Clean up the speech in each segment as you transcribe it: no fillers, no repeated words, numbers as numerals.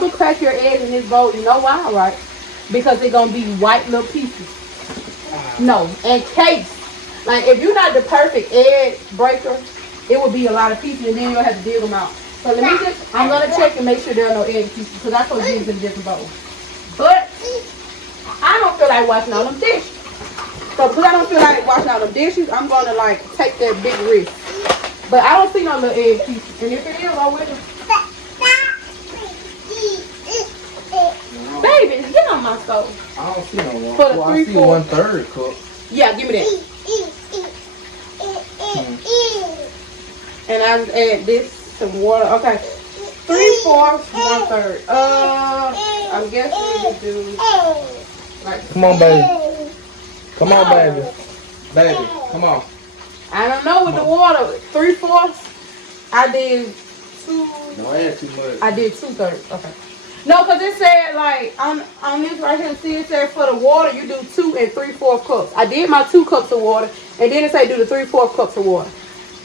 never crack your eggs in this bowl. You know why, right? Because they're going to be white little pieces. No. And cakes. Like, if you're not the perfect egg breaker, it will be a lot of pieces, and then you'll have to dig them out. So let me just, I'm going to check and make sure there are no egg pieces, because I supposed to use in a different bowl. But I don't feel like washing all them dishes. So because I don't feel like washing all them dishes, I'm going to, like, take that big risk. But I don't see no little egg pieces. And if it is, I will. Baby, get on my stove. I don't see no one. For the well, 3/4. I see 1/3 cup. Yeah, give me that. And I just add this, some water. Okay. 3/4, 1/3. I'm guessing we can do like. Come on, baby. Come on, baby. Baby, come on. I don't know with the water. 3/4. I did 2. Don't add too much. I did 2/3. Okay. No, because it said like on this right here, see it said for the water you do 2 and 3/4 cups. I did my 2 cups of water, and then it said do the 3/4 cups of water.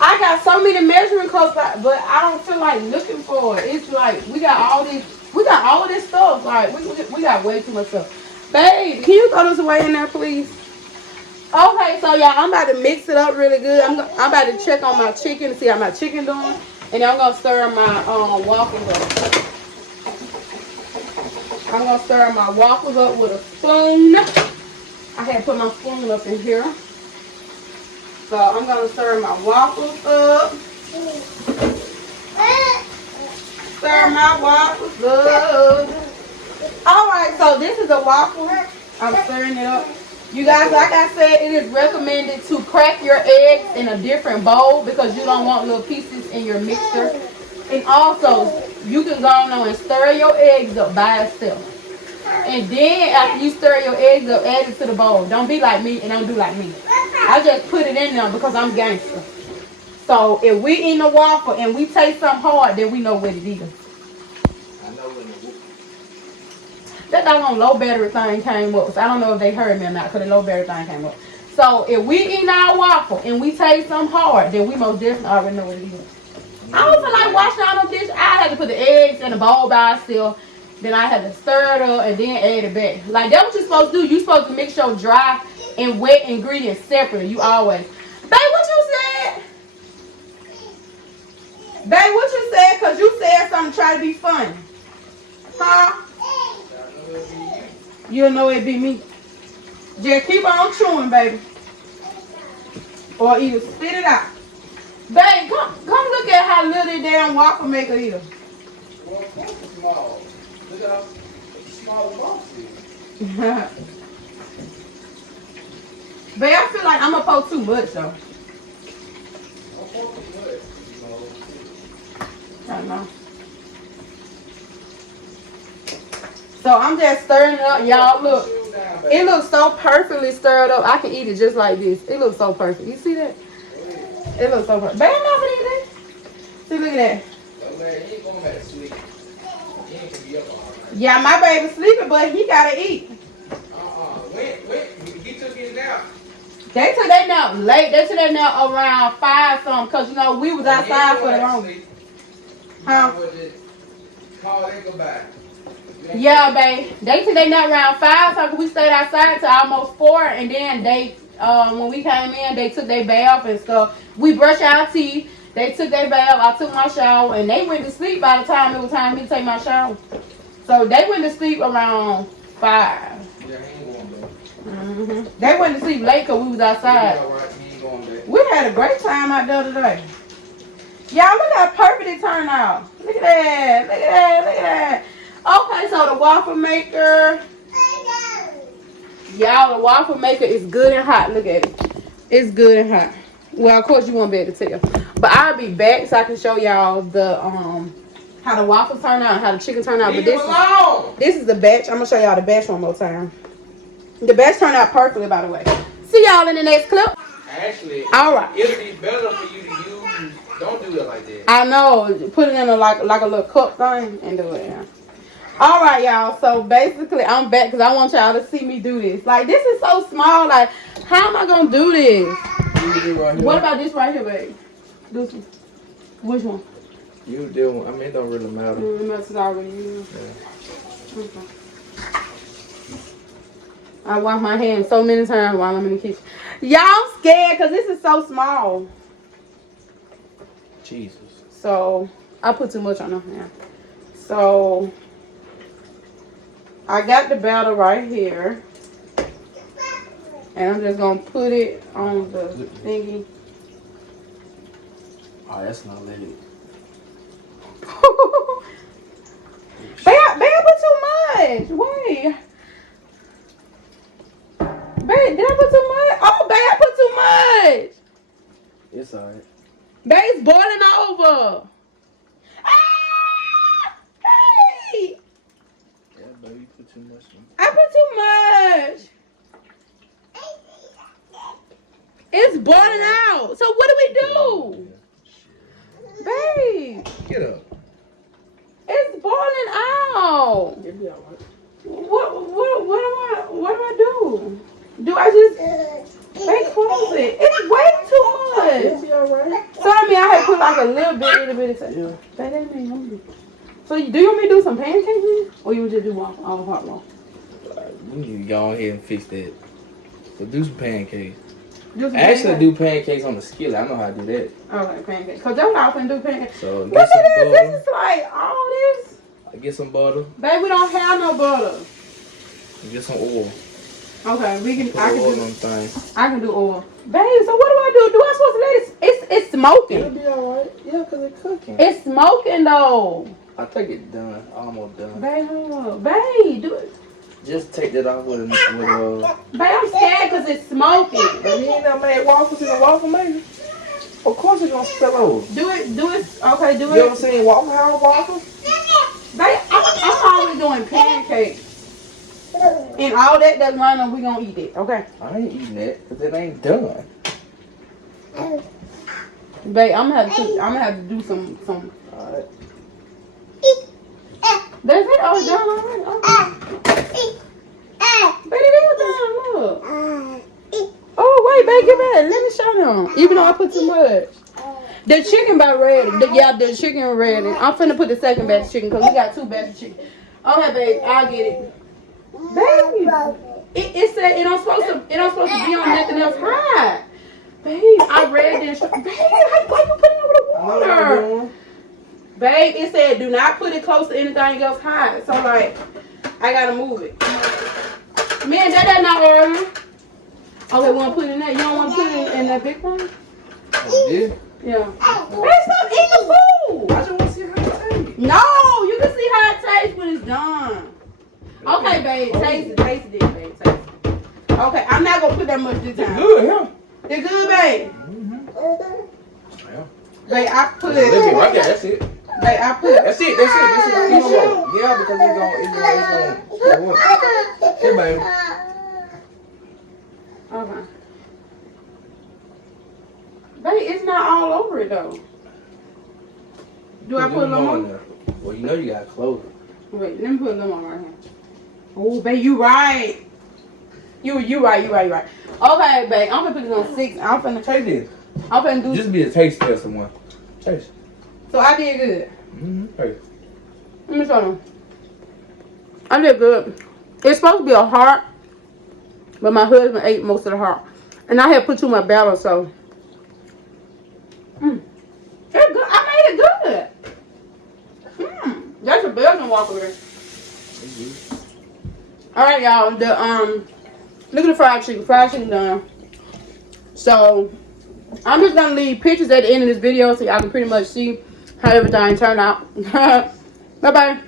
I got so many measuring cups, but I don't feel like looking for it. It's like we got all of this stuff. Like we got way too much stuff. Babe, can you throw this away in there, please? Okay, so y'all, I'm about to mix it up really good. I'm about to check on my chicken to see how my chicken doing, and then I'm gonna stir my waffles up. I'm gonna stir my waffles up with a spoon. I had put my spoon up in here. So I'm gonna stir my waffles up. Stir my waffles up. Alright, so this is a waffle. I'm stirring it up. You guys, like I said, it is recommended to crack your eggs in a different bowl because you don't want little pieces in your mixer. And also, you can go on and stir your eggs up by itself. And then after you stir your eggs up, add it to the bowl. Don't be like me and don't do like me. I just put it in there because I'm gangster. So if we eat a waffle and we taste something hard, then we know what it is. I know when the That doggone low battery thing came up. So I don't know if they heard me or not because the low battery thing came up. So if we eat our waffle and we taste something hard, then we most definitely already know what it is. I don't feel like washing all them dishes. I had to put the eggs in the bowl by itself. Then I had to stir it up and then add it back. Like that's what you're supposed to do. You're supposed to mix your dry and wet ingredients separately. You always. Babe, what you said? Babe, what you said? Because you said something to try to be funny. Huh? You'll know it be me. Just keep on chewing, baby. Or either spit it out. Babe, come look at how little that damn waffle maker is. well, of course it's small. Look at how small the box is. Babe, I feel like I'm going to pour too much, though. Don't pour too much. I don't know. So I'm just stirring it up, y'all. Look, it looks so perfectly stirred up. I can eat it just like this. It looks so perfect. You see that? It looks so perfect. Babe, I'm not gonna eat that. See, look at that. He ain't going back to sleep. He ain't gonna be up all night. Yeah, my baby's sleeping, but he gotta eat. When he took his nap. They took that nap late. They took that nap around 5 something, cause you know we was outside for the longest. Huh? Call they go back. Yeah, babe. They took that nap around 5 something. We stayed outside till almost 4, and then they when we came in, they took their bath and stuff. We brushed our teeth. They took their bath. I took my shower, and they went to sleep by the time it was time for me to take my shower. So they went to sleep around 5. Yeah, he ain't going back. They went to sleep late because we was outside. All right, he ain't going back. We had a great time out there today. Y'all, look how perfect it turned out. Look at that. Look at that. Look at that. Okay, so the waffle maker. Y'all, the waffle maker is good and hot. Look at it. It's good and hot. Well, of course, you won't be able to tell. But I'll be back so I can show y'all the how the waffles turn out and how the chicken turn out. But this is the batch. I'm going to show y'all the batch one more time. The batch turned out perfectly, by the way. See y'all in the next clip. Actually, all right. It'll be better for you to use. Don't do it like that. I know. Put it in a like a little cup thing and do it. Yeah. All right, y'all. So basically, I'm back because I want y'all to see me do this. Like, this is so small. Like, how am I gonna do this? Right, what about this right here, babe? This one. Which one? You do. I mean, it don't really matter. The mustard already used. Yeah. Okay. I wash my hands so many times while I'm in the kitchen. Y'all, I'm scared because this is so small. Jesus. So, I put too much on them now. So, I got the batter right here. And I'm just going to put it on the thingy. Oh, that's not let it. Babe, I put too much. Wait. Babe, did I put too much? Oh, babe, I put too much. It's alright. Babe, it's boiling over. Ah! Hey! Yeah, baby, you put too much in. I put too much. It's boiling out. So what do we do? Babe, Get up. it's boiling out. It'll be alright. What do I do? Do I just close it? It's way too much. It'll be alright. So I mean I had put like a little bit of Yeah. That ain't me. I'm good. So do you want me to do some pancakes then? Or you just do all hot roll? We need to go ahead and fix that. So do some pancakes. Do some Actually, pancakes? do pancakes on the skillet. I know how to do that. Okay, pancakes. Because that's what I was going to do, pancakes. So Look get at some this. butter. This is like all this. Get some butter. Babe, we don't have no butter. And get some oil. Okay, Put I oil can on things. do oil. Babe, so what do I do? Do I supposed to let it? It's It'll smoking. be alright. Yeah, because it's cooking. It's smoking though. I think it's done. Almost done. Babe, hold up. Babe, do it. Just take that off with Babe, I'm scared because it's smoking. And you ain't not made waffles in a waffle maker? Of course it's gonna spill over. Do it. Okay, do You ever it. seen Waffle House waffles? Babe, I'm always doing pancakes. And all that doesn't line up, we gonna eat it, okay? I ain't eating that because it ain't done. Babe, I'm gonna have to do some. Alright. That's it. Oh, it's done already. Okay. Baby, it's done. Look. Oh wait, babe, give it. Let me show them. Even though I put too much. The chicken about ready. The chicken ready. I'm finna put the second batch of chicken because we got 2 batches of chicken. Okay, babe, I'll get it. Baby, it said it don't supposed to be on nothing else hot. Babe, I read this. Babe, why you putting over the water? Babe, it said do not put it close to anything else hot. So like, I gotta move it. Man, that not oil. Okay, we wanna put it in there. You don't wanna put it in that big one? Oh, yeah? Yeah. Babe, stop eating the food. I just want to see how it tastes. No, you can see how it tastes when it's done. Okay, babe, taste it, babe, taste it. Okay, I'm not gonna put that much this time. Good, yeah. It's good, babe. Yeah. Babe, I put Let me it. right there. That's it. Babe, I put it. That's it. No more. Yeah, because it's going. Here, baby. Okay. Babe, it's not all over it though. Do I put a little more? there? Well, you know you gotta close it. Wait, let me put a little more right here. Oh, babe, you right. You right. Okay, babe, I'm gonna put this on 6. I'm Taste it. finna do. Just be a taste test one. Taste. So I did good. Taste. Let me show them. I did good. It's supposed to be a heart, but my husband ate most of the heart, and I had put too much batter, so. It's good. I made it good. That's a Belgian waffle there. All right, y'all. Look at the fried chicken. Fried chicken done. So I'm just gonna leave pictures at the end of this video so y'all can pretty much see how everything turned out. Bye bye.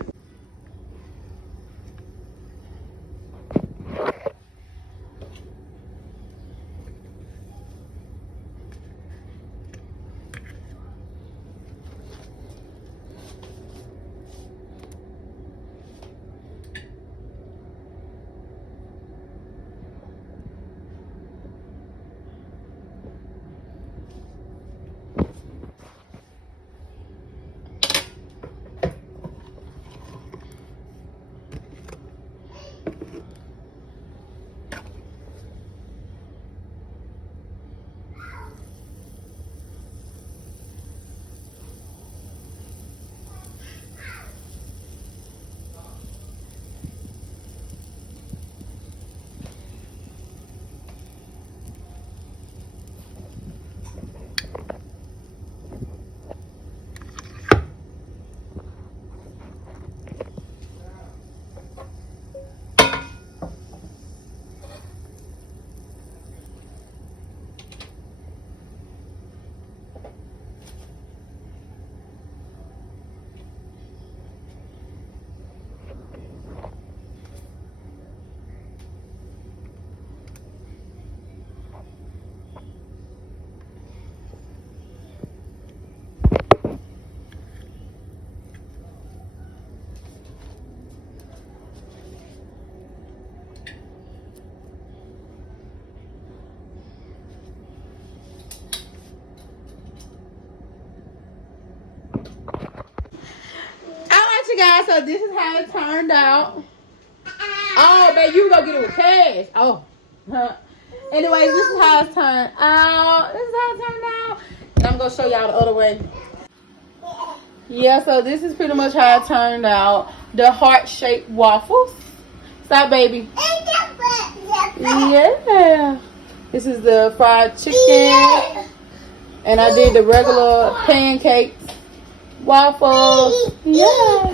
Listen, guys, so this is how it turned out. Oh, baby, you go get it with cash. Oh. Anyways, this is how it turned out. This is how it turned out. And I'm going to show y'all the other way. Yeah, so this is pretty much how it turned out. The heart-shaped waffles. Stop, baby. Yeah. This is the fried chicken. And I did the regular pancakes, waffles. Yeah.